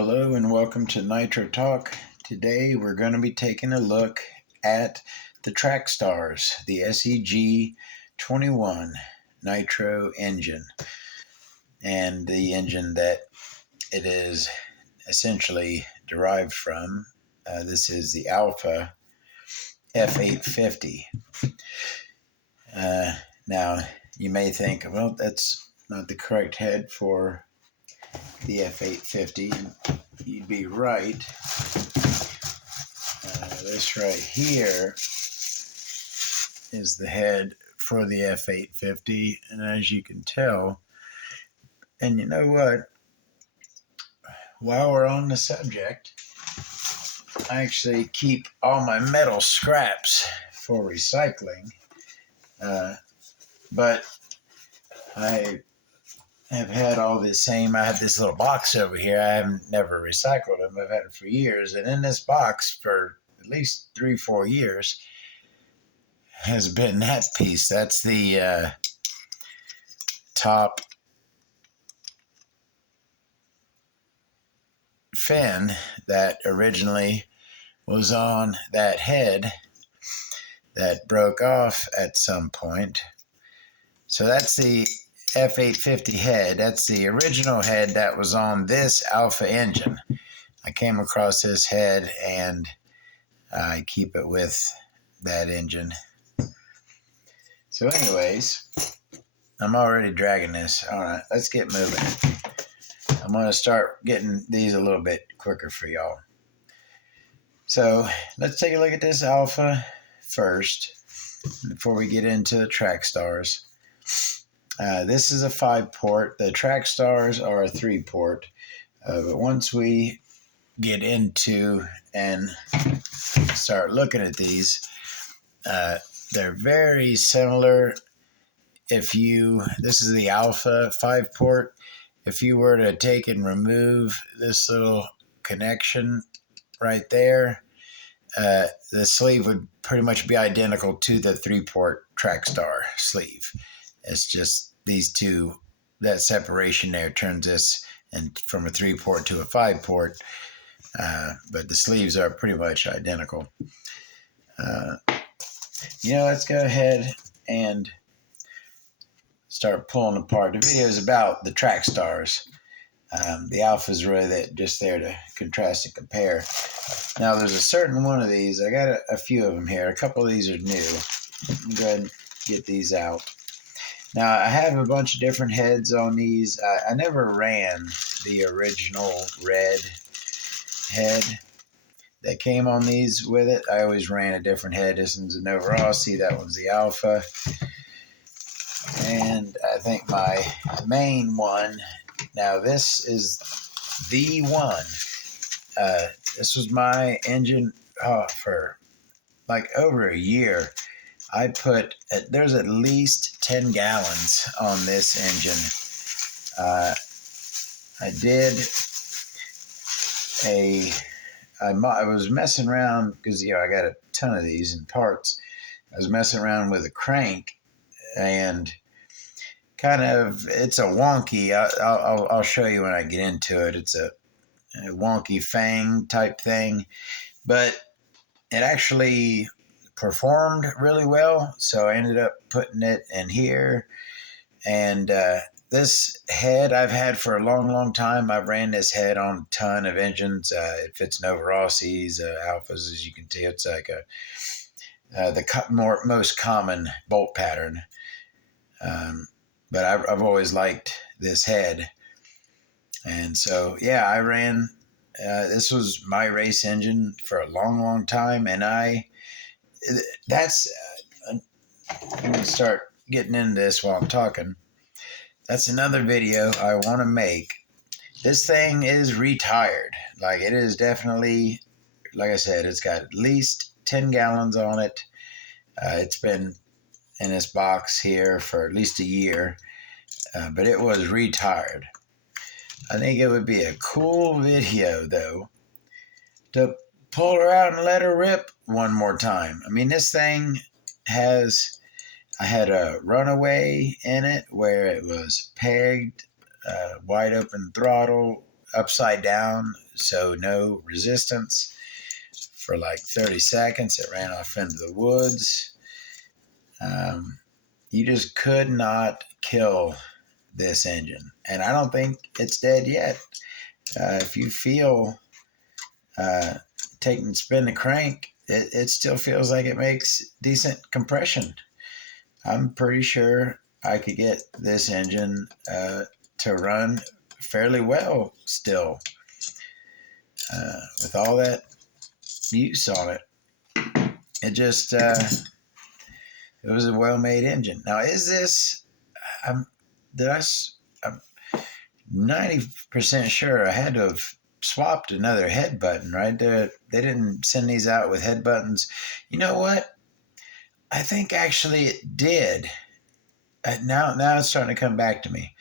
Hello and welcome to Nitro Talk. Today we're going to be taking a look at the Trackstars, the SEG 21 nitro engine, and the engine that it is essentially derived from. This is the Alpha F850. Now you may think, well, that's not the correct head for the F850. You'd be right. This right here is the head for the F850, and as you can tell, and you know what, while we're on the subject, I actually keep all my metal scraps for recycling, but I have had all the same. I have this little box over here. I haven't never recycled them. I've had it for years, and in this box for at least 3-4 years has been that piece. That's the top fin that originally was on that head that broke off at some point. So that's the F850 head. That's the original head that was on this Alpha engine. I came across this head and I keep it with that engine. So anyways, I'm already dragging this. All right, let's get moving. I'm going to start getting these a little bit quicker for y'all. So let's take a look at this Alpha first before we get into the Trackstars. This is a 5-port. The Trackstars are a 3-port. But once we get into and start looking at these, they're very similar. This is the Alpha 5-port. If you were to take and remove this little connection right there, the sleeve would pretty much be identical to the 3-port Trackstar sleeve. It's just these two, that separation there turns this and from a 3-port to a 5-port, but the sleeves are pretty much identical. Let's go ahead and start pulling apart. The video is about the Trackstars. The Alpha is really just there to contrast and compare. Now, there's a certain one of these. I got a few of them here. A couple of these are new. Let me go ahead and get these out. Now, I have a bunch of different heads on these. I never ran the original red head that came on these with it. I always ran a different head. This one's a Nova Rossi. That one's the Alpha. And I think my main one, now this is the one. This was my engine for like over a year. There's at least 10 gallons on this engine. I was messing around because, I got a ton of these in parts. I was messing around with a crank and it's a wonky, I'll show you when I get into it. It's a wonky fang type thing, but it actually performed really well. So I ended up putting it in here. And this head I've had for a long, long time. I've ran this head on a ton of engines. It fits Nova Rossi's, Alphas, as you can tell. It's like the most common bolt pattern. But I've always liked this head. And so, I ran, this was my race engine for a long, long time. And I'm going to start getting into this while I'm talking. That's another video I want to make. This thing is retired. Like, it is definitely, like I said, it's got at least 10 gallons on it. It's been in this box here for at least a year, but it was retired. I think it would be a cool video, though, to pull her out and let her rip one more time. I mean, this thing I had a runaway in it where it was pegged, wide open throttle, upside down, so no resistance, for like 30 seconds. It ran off into the woods. You just could not kill this engine, and I don't think it's dead yet. If you feel spin the crank, it still feels like it makes decent compression. I'm pretty sure I could get this engine to run fairly well still with all that use on it. It just it was a well-made engine. Now, is this? I'm 90% sure I had to have swapped another head button, right? They didn't send these out with head buttons. You know what? I think actually it did. Now it's starting to come back to me.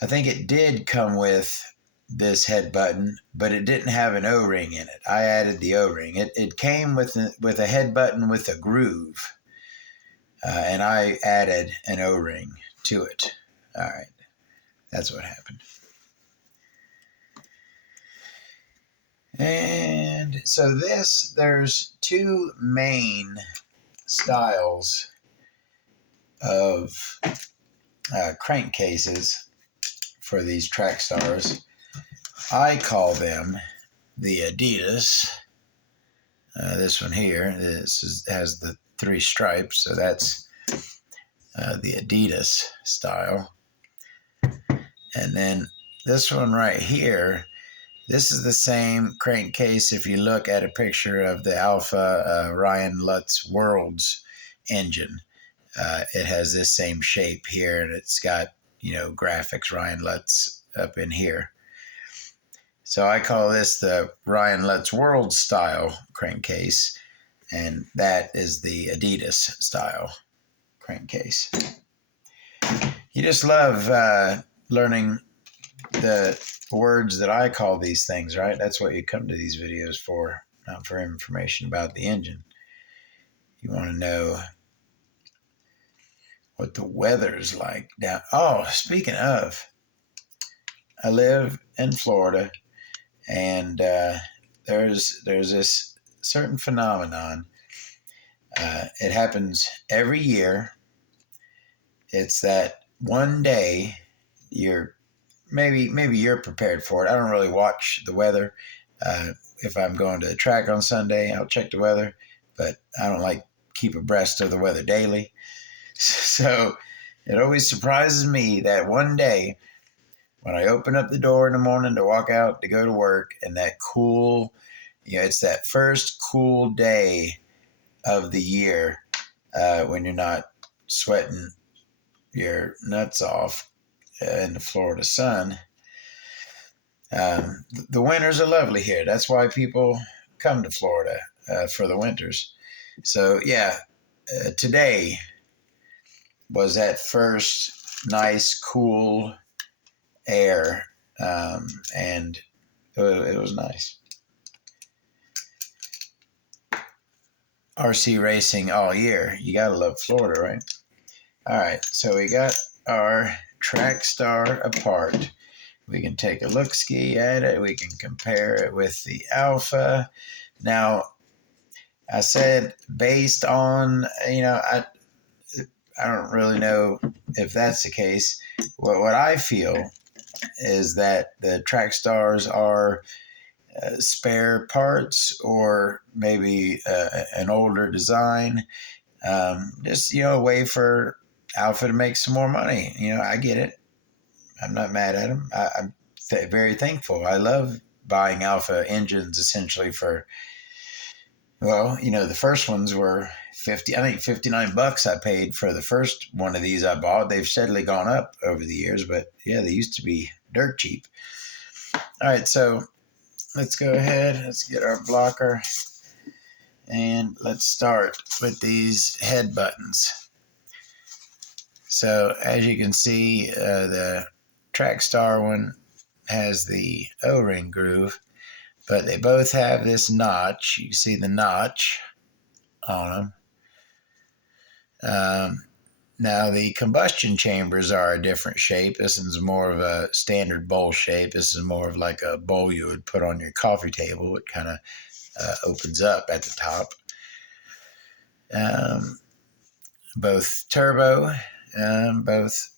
I think it did come with this head button, but it didn't have an O-ring in it. I added the O-ring. It came with a head button with a groove, and I added an O-ring to it. All right, that's what happened. And so there's two main styles of crankcases for these Trackstars. I call them the Adidas. This one here, has the 3 stripes, so that's the Adidas style. And then this one right here, this is the same crankcase if you look at a picture of the Alpha Ryan Lutz Worlds engine. It has this same shape here, and it's got, graphics Ryan Lutz up in here. So I call this the Ryan Lutz World style crankcase, and that is the Adidas style crankcase. You just love learning the words that I call these things, right? That's what you come to these videos for, not for information about the engine. You want to know what the weather's like down. Oh, speaking of, I live in Florida, and there's this certain phenomenon. It happens every year. It's that one day maybe you're prepared for it. I don't really watch the weather. If I'm going to the track on Sunday, I'll check the weather, but I don't like keep abreast of the weather daily. So it always surprises me that one day when I open up the door in the morning to walk out to go to work, and that cool, it's that first cool day of the year when you're not sweating your nuts off in the Florida sun. The winters are lovely here. That's why people come to Florida for the winters. So yeah, today was that first nice cool air, and it was nice. RC racing all year. You gotta love Florida, right? All right, so we got our Trackstar apart. We can take a look-ski at it. We can compare it with the Alpha. Now, I said based on, I don't really know if that's the case. What I feel is that the Trackstars are spare parts, or maybe an older design. Just, a way for Alpha to make some more money. I get it. I'm not mad at them. I'm very thankful. I love buying Alpha engines essentially for, the first ones were $59 I paid for the first one of these I bought. They've steadily gone up over the years, but yeah, they used to be dirt cheap. All right, so let's go ahead. Let's get our blocker, and let's start with these head buttons. So as you can see, the Trackstar one has the O-ring groove, but they both have this notch. You see the notch on them. Now the combustion chambers are a different shape. This is more of a standard bowl shape. This is more of like a bowl you would put on your coffee table. It kind of opens up at the top. Both turbo, both,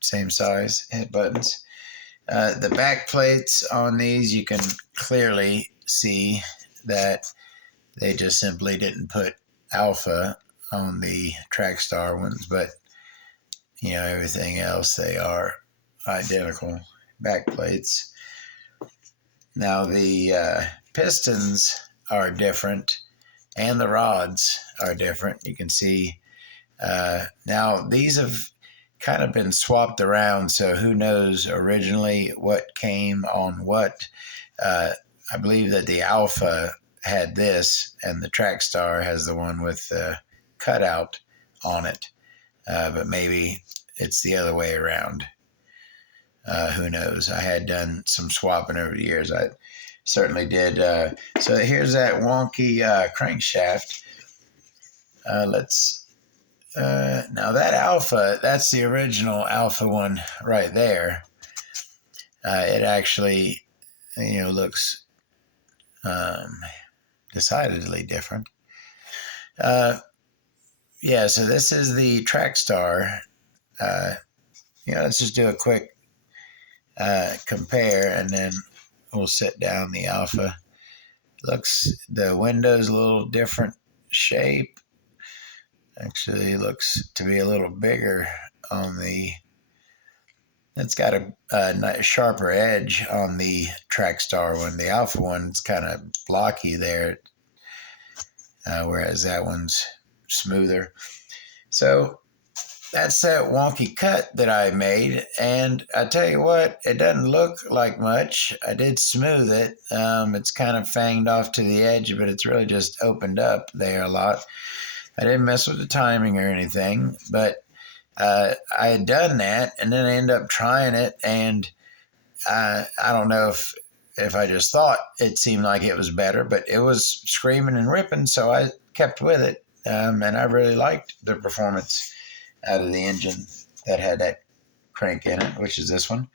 same size head buttons. The back plates on these, you can clearly see that they just simply didn't put Alpha on the Trackstar ones, but everything else, they are identical back plates. Now the pistons are different and the rods are different. You can see now these have kind of been swapped around, so who knows originally what came on what. I believe that the Alpha had this and the Trackstar has the one with the cutout on it, but maybe it's the other way around. Who knows? I had done some swapping over the years. I certainly did. So here's that wonky crankshaft. Now that Alpha, that's the original Alpha one right there. It actually, looks decidedly different. Yeah, so this is the Trackstar. Let's just do a quick compare, and then we'll set down the Alpha. The window's a little different shape. Actually looks to be a little bigger on the, it's got a sharper edge on the Trackstar one. The Alpha one's kind of blocky there, whereas that one's smoother. So that's that wonky cut that I made, and I tell you what, it doesn't look like much. I did smooth it. It's kind of fanged off to the edge, but it's really just opened up there a lot. I didn't mess with the timing or anything, but I had done that, and then I ended up trying it, and I don't know if I just thought it seemed like it was better, but it was screaming and ripping, so I kept with it, and I really liked the performance out of the engine that had that crank in it, which is this one.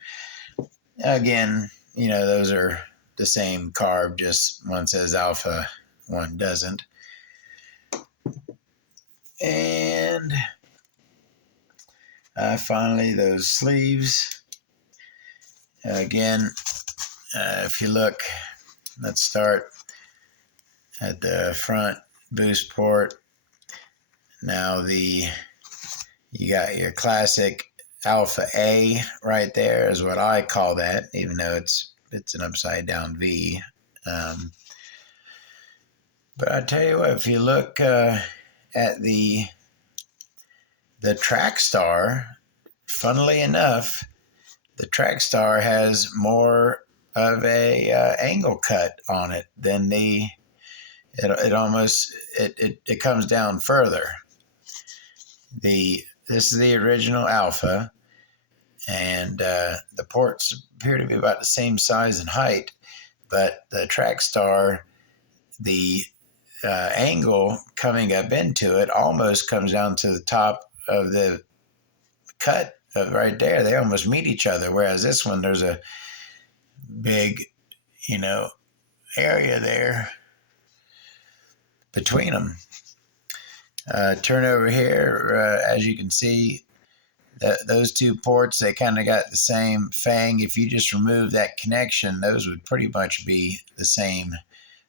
Again, those are the same carb, just one says Alpha, one doesn't. And finally, those sleeves. Again, if you look, let's start at the front boost port. Now you got your classic Alpha A right there is what I call that, even though it's an upside down V. But I tell you what, if you look at the Trackstar, funnily enough, the Trackstar has more of a angle cut on it than it comes down further. This is the original Alpha, and the ports appear to be about the same size and height, but the Trackstar, the angle coming up into it almost comes down to the top of the cut right there. They almost meet each other, whereas this one, there's a big, area there between them. Turn over here, as you can see, those two ports, they kind of got the same fang. If you just remove that connection, those would pretty much be the same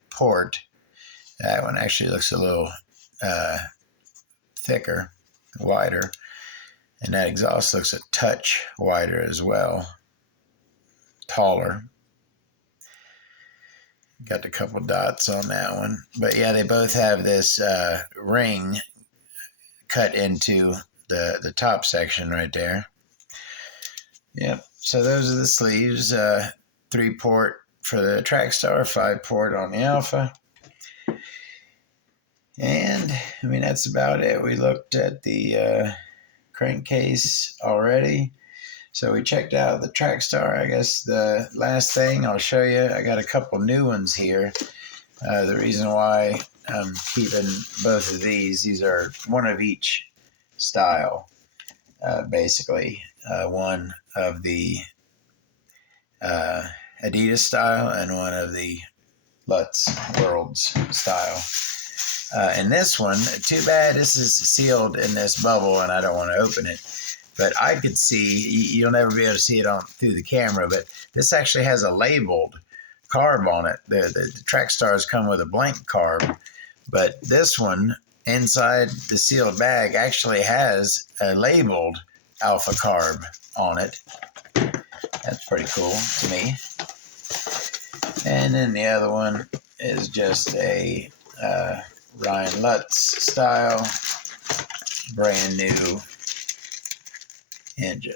port. That one actually looks a little thicker, wider, and that exhaust looks a touch wider as well, taller. Got a couple dots on that one, but yeah, they both have this ring cut into the top section right there. Yep. So those are the sleeves. 3-port for the Trackstar, 5-port on the Alpha. And that's about it. We looked at the crankcase already. So we checked out the Trackstar. I guess the last thing I'll show you, I got a couple new ones here. The reason why I'm keeping both of these are one of each style, basically. One of the Adidas style and one of the Lutz Worlds style. And this one, too bad this is sealed in this bubble and I don't want to open it. But I could see, you'll never be able to see it through the camera, but this actually has a labeled carb on it. The Trackstars come with a blank carb, but this one inside the sealed bag actually has a labeled Alpha carb on it. That's pretty cool to me. And then the other one is just a Ryan Lutz style, brand new engine.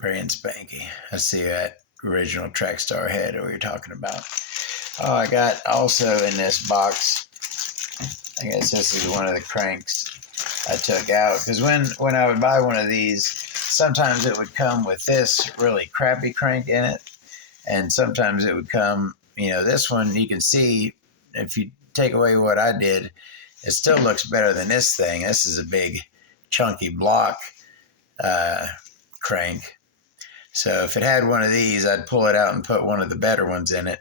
Brand spanky. I see that original Trackstar head that we were talking about. Oh, I got also in this box, I guess this is one of the cranks I took out, because when I would buy one of these, sometimes it would come with this really crappy crank in it, and sometimes it would come, this one you can see, if you take away what I did, it still looks better than this thing. This is a big chunky block crank. So if it had one of these, I'd pull it out and put one of the better ones in it.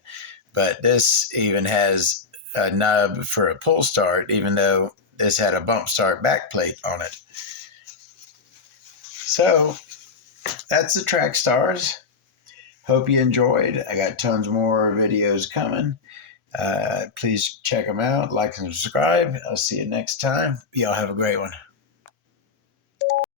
But this even has a nub for a pull start, even though this had a bump start back plate on it. So that's the Trackstars. Hope you enjoyed. I got tons more videos coming. Please check them out, like and subscribe. I'll see you next time. Y'all have a great one.